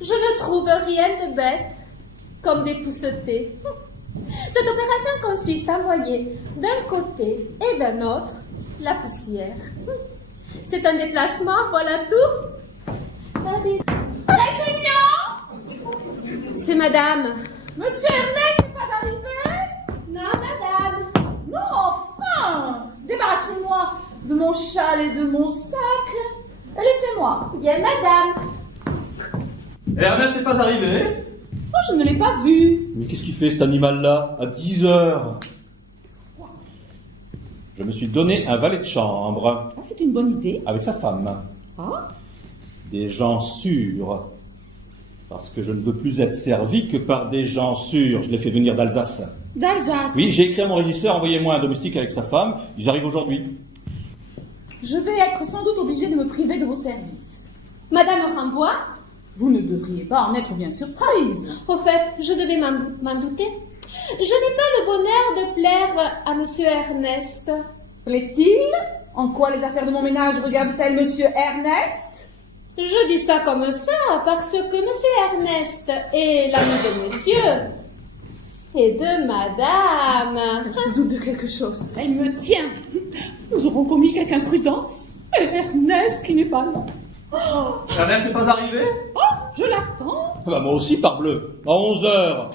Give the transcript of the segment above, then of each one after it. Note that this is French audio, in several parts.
Je ne trouve rien de bête comme dépousseter. Cette opération consiste à envoyer d'un côté et d'un autre la poussière. C'est un déplacement, voilà tout. Pétunian! C'est madame. Monsieur Ernest n'est pas arrivé? Non, madame. Non, enfin! Débarrassez-moi de mon châle et de mon sac. Laissez-moi. Bien, madame. Ernest n'est pas arrivé? Oh, je ne l'ai pas vu. Mais qu'est-ce qu'il fait cet animal-là à 10 heures? Je me suis donné un valet de chambre Ah, c'est une bonne idée. avec sa femme. Ah, Des gens sûrs. Parce que je ne veux plus être servi que par des gens sûrs. Je les fais venir d'Alsace. d'Alsace. Oui, j'ai écrit à mon régisseur, envoyez-moi un domestique avec sa femme. Ils arrivent aujourd'hui. Je vais être sans doute obligée de me priver de vos services. Madame renvoie. Vous ne devriez pas en être bien surprise. Au fait, je devais m'en douter. Je n'ai pas le bonheur de plaire à monsieur Ernest. Plaît-il? En quoi les affaires de mon ménage regardent-elles monsieur Ernest? Je dis ça comme ça parce que monsieur Ernest est l'ami de monsieur et de madame. Elle se doute de quelque chose. Elle me tient. Nous aurons commis quelque imprudence. Et Ernest qui n'est pas là. Ernest n'est pas arrivé? Oh, je l'attends. Bah, moi aussi, parbleu. À 11 heures.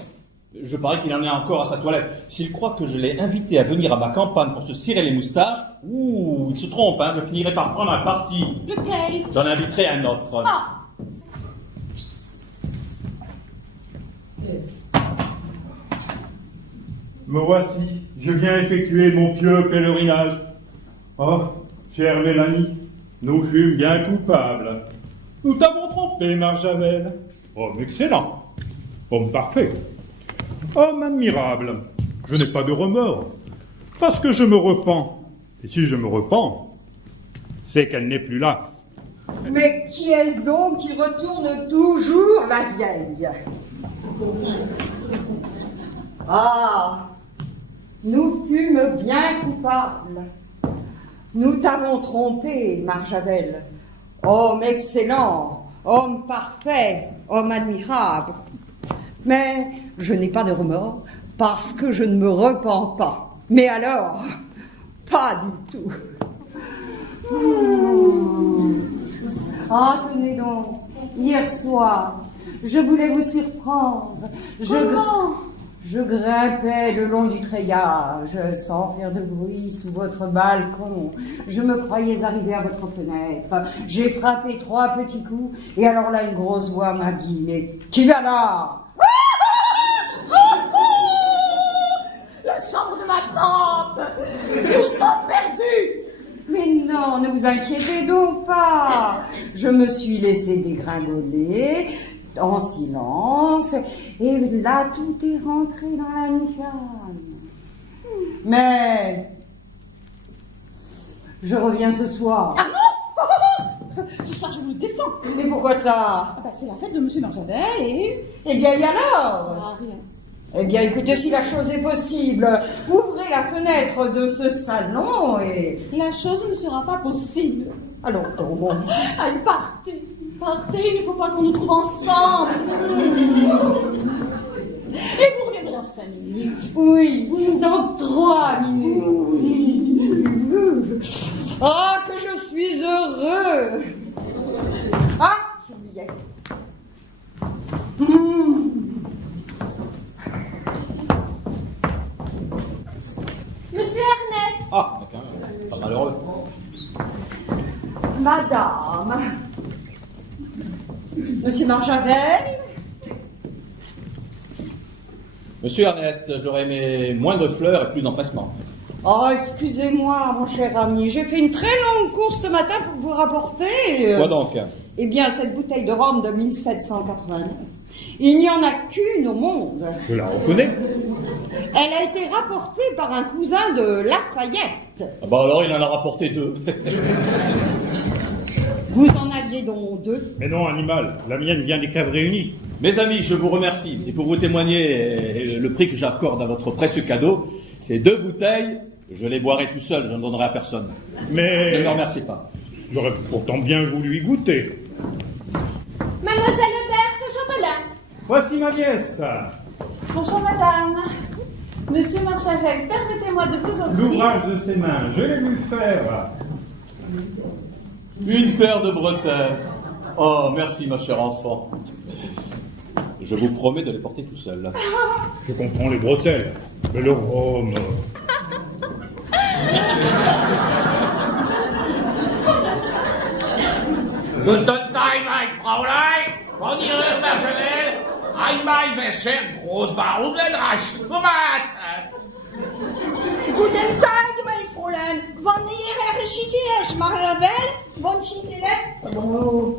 Je parie qu'il en est encore à sa toilette. S'il croit que je l'ai invité à venir à ma campagne pour se cirer les moustaches, il se trompe, hein, je finirai par prendre un parti. Lequel? J'en inviterai un autre. Ah, Me voici, je viens effectuer mon pieux pèlerinage. Oh, chère Mélanie, nous fûmes bien coupables. Nous t'avons trompé, Marjavel. Homme excellent, homme parfait, homme admirable. Je n'ai pas de remords, parce que je me repens. Et si je me repens, c'est qu'elle n'est plus là. Mais qui est-ce donc qui retourne toujours la vieille? Ah, nous fûmes bien coupables. Nous t'avons trompé, Marjavel. Homme excellent, homme parfait, homme admirable. Mais je n'ai pas de remords parce que je ne me repens pas. Mais alors, pas du tout. Ah, tenez donc, hier soir, je voulais vous surprendre. Je grimpais le long du treillage, sans faire de bruit, sous votre balcon. Je me croyais arriver à votre fenêtre. J'ai frappé 3 petits coups, et alors là, une grosse voix m'a dit, mais qui va là? la chambre de ma tante. Nous sommes perdus. Mais non, ne vous inquiétez donc pas. Je me suis laissé dégringoler en silence, et là, tout est rentré dans la nuit calme. Mais je reviens ce soir. Ah non. Ce soir, je vous défends. Mais pourquoi ça? Ah bah, c'est la fête de monsieur Marjavel et... Eh bien, et alors? Ah, rien. Eh bien, écoutez, si la chose est possible, ouvrez la fenêtre de ce salon et... La chose ne sera pas possible. Allons donc. Allez, partez. Partez, il ne faut pas qu'on nous trouve ensemble. Et vous reviendrez dans 5 minutes. Oui, dans 3 minutes. Ah, que je suis heureux. Ah, j'oubliais. Monsieur Ernest. Ah, d'accord, pas malheureux. Madame. Monsieur Marjavel. Monsieur Ernest, j'aurais aimé moins de fleurs et plus d'empressement. Oh, excusez-moi, mon cher ami. J'ai fait une très longue course ce matin pour vous rapporter... Quoi donc? Eh bien, cette bouteille de rhum de 1789. Il n'y en a qu'une au monde. Je la reconnais. Elle a été rapportée par un cousin de Lafayette. Ah bah alors il en a rapporté 2. Vous en aviez donc 2. Mais non, animal, la mienne vient des caves réunies. Mes amis, je vous remercie. Et pour vous témoigner le prix que j'accorde à votre précieux cadeau, ces 2 bouteilles, je les boirai tout seul, je ne donnerai à personne. Ne Mais me remerciez pas. j'aurais pourtant bien voulu y goûter. Mademoiselle Berthe, je voici ma nièce. Bonjour madame. Monsieur Marchavel, permettez-moi de vous offrir... L'ouvrage de ses mains, je l'ai vu faire. Une paire de bretelles. Oh, merci, ma chère enfant. Je vous promets de les porter tout seul. Je comprends les bretelles, mais le rhum... Guten Tag, mein Fräulein. Von Ihrem Marschall. Einmal wäsche Großbauern rasch Tomaten. Guten Tag, mein Fräulein. Wann ihr Chiquilech, Marjavel, von Chiquilech?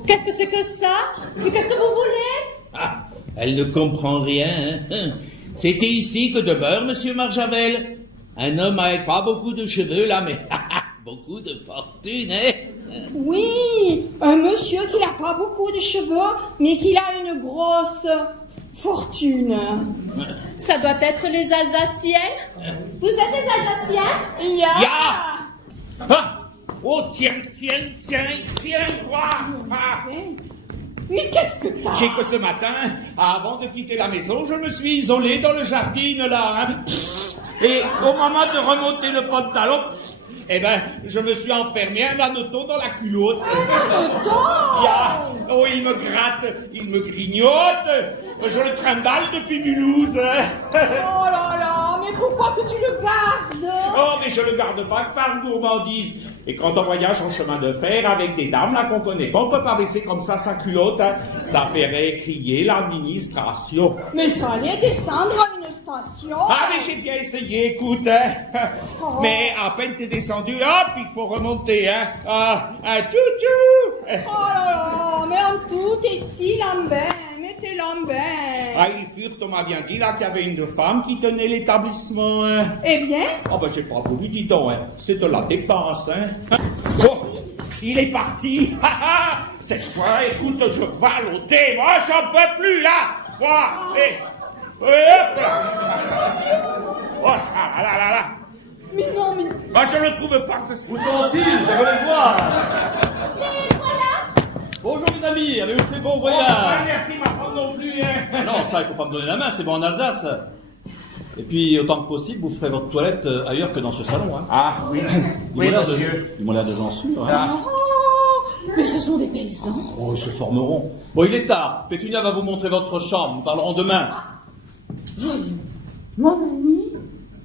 Qu'est-ce que c'est que ça? Mais qu'est-ce que vous voulez? Ah, elle ne comprend rien. Hein. C'était ici que demeure Monsieur Marjavel. Un homme avec pas beaucoup de cheveux là, mais beaucoup de fortune, hein. Oui, un monsieur qui n'a pas beaucoup de cheveux, mais qui a une grosse fortune. Ça doit être les Alsaciennes. Vous êtes les Alsaciennes? Ja! Ah! Oh, tiens, quoi! Ah. Mais qu'est-ce que t'as? J'ai que ce matin, avant de quitter la maison, je me suis isolé dans le jardin là. Hein. Et au moment de remonter le pantalon, eh ben, je me suis enfermé un anneton dans la culotte. Un anneton? Ja. Oh, il me gratte, il me grignote. Je le trimballe depuis Mulhouse. Oh là là, mais pourquoi que tu le gardes? Oh, mais je le garde pas que par gourmandise. Et quand on voyage en chemin de fer avec des dames là qu'on connaît pas, on peut pas baisser comme ça sa culotte. Hein. Ça ferait crier l'administration. Mais il fallait descendre à une station. Ah, mais j'ai bien essayé, écoute. Hein. Oh. Mais à peine t'es descendu, hop, il faut remonter. Hein. Ah, un tchou-tchou. Oh là là, mais en tout, t'es si lambin, mais t'es lambin. Ah, ils furent, on m'a bien dit là qu'il y avait une femme qui tenait l'établissement. Hein. Eh bien? Ah ben j'ai pas voulu, dis donc, hein. C'est de la dépense, hein. Oh, il est parti. Cette fois, écoute, je vais l'ôter. Moi, j'en peux plus, là. Voilà. Et hop. Oh là. Mais non, mais... Moi, je ne trouve pas ce Où sont-ils? J'aimerais les voir. Les voilà. Bonjour, mes amis. Avez-vous fait bon Ah, voyage? merci, ma femme non plus, hein. Non, ça, il faut pas me donner la main. C'est bon en Alsace. Et puis, autant que possible, vous ferez votre toilette ailleurs que dans ce salon. Hein. Ah, oui. Oui, Ils m'ont l'air monsieur. Ils m'ont l'air de gens sûrs. Hein. Ah. Oh, mais ce sont des paysans. Oh, ils se formeront. Bon, il est tard. Pétunia va vous montrer votre chambre. Nous parlerons demain. Voyons, mon ami,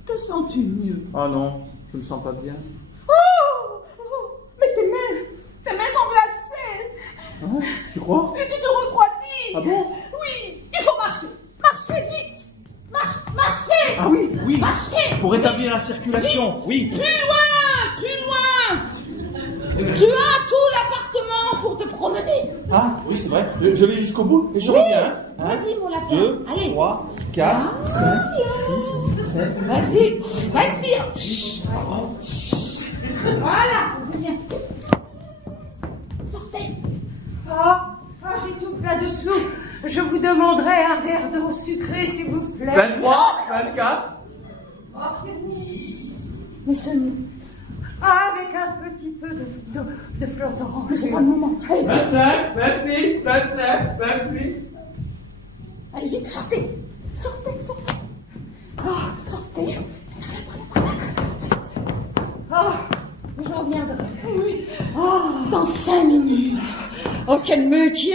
te sens-tu mieux? Ah non, je me sens pas bien. Mais tes mains sont glacées. Ah, tu crois? Et tu te refroidis. Ah bon? Oui, il faut marcher. Marchez vite. Marchez. Ah oui, oui. Marchez. Pour rétablir la circulation, oui. Plus loin. Tu as tout l'appartement pour te promener. Ah, oui, c'est vrai. Je vais jusqu'au bout et je reviens. Hein. Vas-y, mon lapin. 2, Allez. 3, 4, 5, 6, 7. Vas-y, respire. Voilà, viens. Sortez. J'ai tout là-dessous. Je vous demanderai un verre d'eau sucrée, s'il vous plaît. 23, 24. Mais ce... Avec un petit peu de fleurs d'orange. C'est pas le moment. Allez, 25, 26, 27, 28. allez vite, sortez. Sortez. Sortez. Je reviendrai. Oui. Dans 5 minutes. Oh, quel métier!